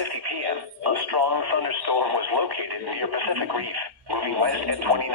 p.m., a strong thunderstorm was located near Pacific Reef, moving west at 29